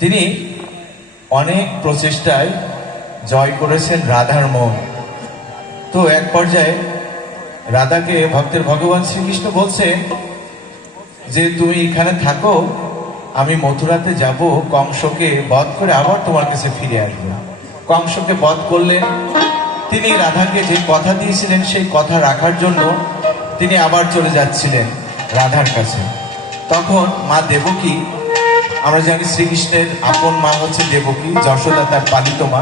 তিনি অনেক প্রচেষ্টায় জয় করেছেন রাধার মন। তো এক পর্যায়ে রাধাকে ভক্তের ভগবান শ্রীকৃষ্ণ বলছে যে তুমি এখানে থাকো, আমি মথুরাতে যাব, কংসকে বধ করে আবার তোমার কাছে ফিরে আসবো। কংসকে বধ করলেন। তিনি রাধাকে যে কথা দিয়েছিলেন সেই কথা রাখার জন্য তিনি আবার চলে যাচ্ছিলেন রাধার কাছে। তখন মা দেবকী, আমরা জানি শ্রীকৃষ্ণের আপন মা হচ্ছে দেবকী, যশোদা তার পালিত মা।